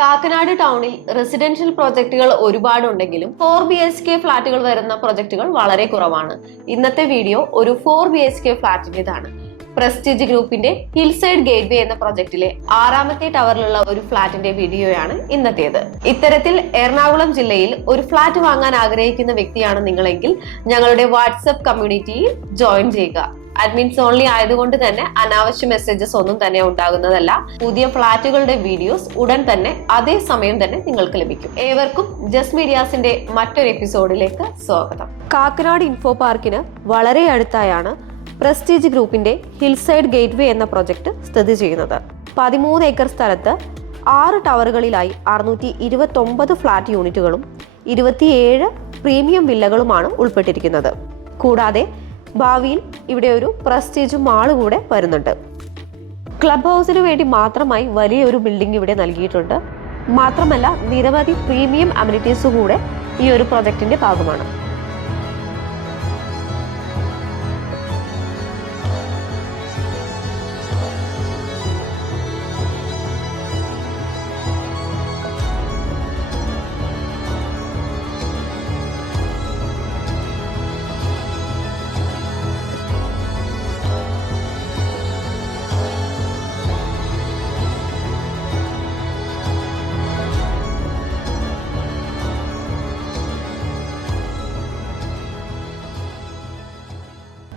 കാക്കനാട് ടൗണിൽ റെസിഡൻഷ്യൽ പ്രൊജക്ടുകൾ ഒരുപാടുണ്ടെങ്കിലും ഫോർ ബി എച്ച് കെ ഫ്ളാറ്റുകൾ വരുന്ന പ്രൊജക്ടുകൾ വളരെ കുറവാണ്. ഇന്നത്തെ വീഡിയോ ഒരു ഫോർ ബി എച്ച് കെ ഫ്ളാറ്റിന്റെതാണ് പ്രസ്റ്റീജ് ഗ്രൂപ്പിന്റെ ഹിൽസൈഡ് ഗേറ്റ്വേ എന്ന പ്രൊജക്ടിലെ ആറാമത്തെ ടവറിലുള്ള ഒരു ഫ്ളാറ്റിന്റെ വീഡിയോയാണ് ഇന്നത്തേത്. ഇത്തരത്തിൽ എറണാകുളം ജില്ലയിൽ ഒരു ഫ്ളാറ്റ് വാങ്ങാൻ ആഗ്രഹിക്കുന്ന വ്യക്തിയാണ് നിങ്ങളെങ്കിൽ ഞങ്ങളുടെ വാട്സപ്പ് കമ്മ്യൂണിറ്റിയിൽ ജോയിൻ ചെയ്യുക. അഡ്മിൻസ് ഓൺലി ആയതുകൊണ്ട് തന്നെ അനാവശ്യ മെസ്സേജസ് ഒന്നും തന്നെ ഉണ്ടാകുന്നതല്ല. പുതിയ ഫ്ളാറ്റുകളുടെ വീഡിയോസ് ഉടൻ തന്നെ അതേ സമയം തന്നെ നിങ്ങൾക്ക് ലഭിക്കും. ഏവർക്കും ജസ് മീഡിയാസിന്റെ മറ്റൊരു എപ്പിസോഡിലേക്ക് സ്വാഗതം. കാക്കനാട് ഇൻഫോ പാർക്കിന് വളരെ അടുത്തായാണ് പ്രസ്റ്റീജ് ഗ്രൂപ്പിന്റെ ഹിൽസൈഡ് ഗേറ്റ്വേ എന്ന പ്രൊജക്ട് സ്ഥിതി ചെയ്യുന്നത്. പതിമൂന്ന് ഏക്കർ സ്ഥലത്ത് ആറ് ടവറുകളിലായി അറുന്നൂറ്റി ഇരുപത്തൊമ്പത് ഫ്ളാറ്റ് യൂണിറ്റുകളും ഇരുപത്തിയേഴ് പ്രീമിയം വില്ലകളുമാണ് ഉൾപ്പെട്ടിരിക്കുന്നത്. കൂടാതെ ഭാവിയിൽ ഇവിടെ ഒരു പ്രസ്റ്റീജ് മാൾ കൂടെ വരുന്നുണ്ട്. ക്ലബ് ഹൗസിന് വേണ്ടി മാത്രമായി വലിയൊരു ബിൽഡിംഗ് ഇവിടെ നൽകിയിട്ടുണ്ട്. മാത്രമല്ല നിരവധി പ്രീമിയം അമ്യൂണിറ്റീസ് കൂടെ ഈ ഒരു പ്രൊജക്ടിന്റെ ഭാഗമാണ്.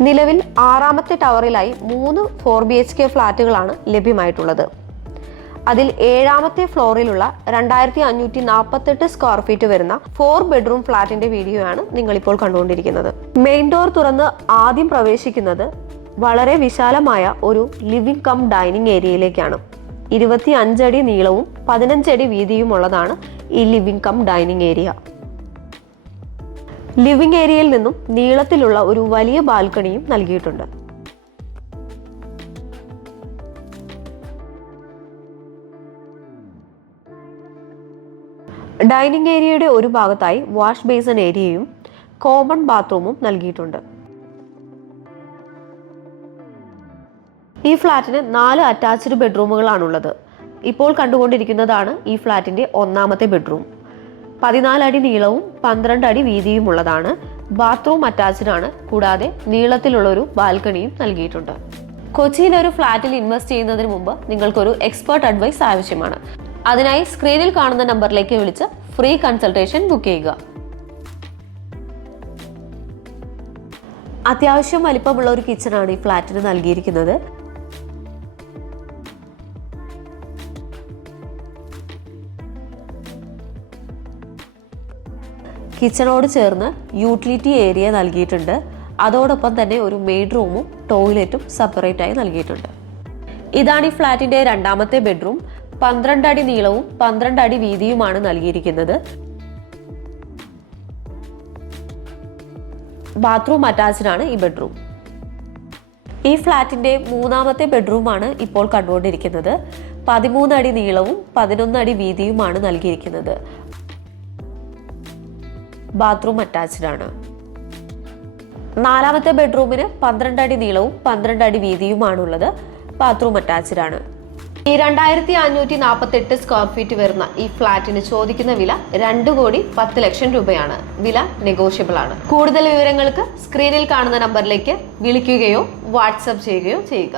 നിലവിൽ ആറാമത്തെ ടവറിലായി മൂന്ന് ഫോർ ബി എച്ച് കെ ഫ്ളാറ്റുകളാണ് ലഭ്യമായിട്ടുള്ളത്. അതിൽ ഏഴാമത്തെ ഫ്ലോറിലുള്ള രണ്ടായിരത്തി അഞ്ഞൂറ്റി നാൽപ്പത്തെട്ട് സ്ക്വയർ ഫീറ്റ് വരുന്ന ഫോർ ബെഡ്റൂം ഫ്ളാറ്റിന്റെ വീഡിയോ ആണ് നിങ്ങളിപ്പോൾ കണ്ടുകൊണ്ടിരിക്കുന്നത്. മെയിൻ ഡോർ തുറന്ന് ആദ്യം പ്രവേശിക്കുന്നത് വളരെ വിശാലമായ ഒരു ലിവിംഗ് കം ഡൈനിങ് ഏരിയയിലേക്കാണ്. ഇരുപത്തി അഞ്ചടി നീളവും പതിനഞ്ചടി വീതിയുമുള്ളതാണ് ഈ living cum dining area. Living ഏരിയയിൽ നിന്നും നീളത്തിലുള്ള ഒരു വലിയ ബാൽക്കണിയും നൽകിയിട്ടുണ്ട്. ഡൈനിങ് ഏരിയയുടെ ഒരു ഭാഗത്തായി വാഷ് ബേസൺ ഏരിയയും കോമൺ ബാത്റൂമും നൽകിയിട്ടുണ്ട്. ഈ ഫ്ലാറ്റിന് നാല് അറ്റാച്ച്ഡ് ബെഡ്റൂമുകളാണുള്ളത്. ഇപ്പോൾ കണ്ടുകൊണ്ടിരിക്കുന്നതാണ് ഈ ഫ്ലാറ്റിന്റെ ഒന്നാമത്തെ ബെഡ്റൂം. പതിനാല് അടി നീളവും പന്ത്രണ്ട് അടി വീതിയുമുള്ളതാണ് ബാത്റൂം അറ്റാച്ച്ഡ് ആണ് കൂടാതെ നീളത്തിലുള്ള ഒരു ബാൽക്കണിയും നൽകിയിട്ടുണ്ട്. കൊച്ചിയിലെ ഒരു ഫ്ലാറ്റിൽ ഇൻവെസ്റ്റ് ചെയ്യുന്നതിന് മുമ്പ് നിങ്ങൾക്കൊരു എക്സ്പേർട്ട് അഡ്വൈസ് ആവശ്യമാണ്. അതിനായി സ്ക്രീനിൽ കാണുന്ന നമ്പറിലേക്ക് വിളിച്ച് ഫ്രീ കൺസൾട്ടേഷൻ ബുക്ക് ചെയ്യുക. അത്യാവശ്യം വലിപ്പമുള്ള ഒരു കിച്ചണാണ് ഈ ഫ്ലാറ്റിന് നൽകിയിരിക്കുന്നത്. കിച്ചണോട് ചേർന്ന് യൂട്ടിലിറ്റി ഏരിയ നൽകിയിട്ടുണ്ട്. അതോടൊപ്പം തന്നെ ഒരു മെയ്ഡ് റൂമും ടോയ്ലറ്റും സെപ്പറേറ്റ് ആയി നൽകിയിട്ടുണ്ട്. ഇതാണ് ഈ ഫ്ലാറ്റിന്റെ രണ്ടാമത്തെ ബെഡ്റൂം പന്ത്രണ്ട് അടി നീളവും പന്ത്രണ്ട് അടി വീതിയുമാണ് നൽകിയിരിക്കുന്നത്. ബാത്റൂം അറ്റാച്ച്ഡ് ആണ് ഈ ബെഡ്റൂം ഈ ഫ്ലാറ്റിന്റെ മൂന്നാമത്തെ ബെഡ്റൂമാണ് ഇപ്പോൾ കണ്ടുകൊണ്ടിരിക്കുന്നത്. പതിമൂന്ന് അടി നീളവും പതിനൊന്ന് അടി വീതിയുമാണ് നൽകിയിരിക്കുന്നത്. ബാത്റൂം അറ്റാച്ച്ഡ് ആണ്. നാലാമത്തെ ബെഡ്റൂമിന് പന്ത്രണ്ട് അടി നീളവും പന്ത്രണ്ട് അടി വീതിയുമാണ് ഉള്ളത്. ബാത്റൂം അറ്റാച്ച്ഡ് ആണ്. ഈ രണ്ടായിരത്തി അഞ്ഞൂറ്റി നാൽപ്പത്തി എട്ട് സ്ക്വയർ ഫീറ്റ് വരുന്ന ഈ ഫ്ളാറ്റിന് ചോദിക്കുന്ന വില രണ്ട് കോടി പത്ത് ലക്ഷം രൂപയാണ്. വില നെഗോഷ്യബിൾ ആണ്. കൂടുതൽ വിവരങ്ങൾക്ക് സ്ക്രീനിൽ കാണുന്ന നമ്പറിലേക്ക് വിളിക്കുകയോ വാട്സപ്പ് ചെയ്യുകയോ ചെയ്യുക.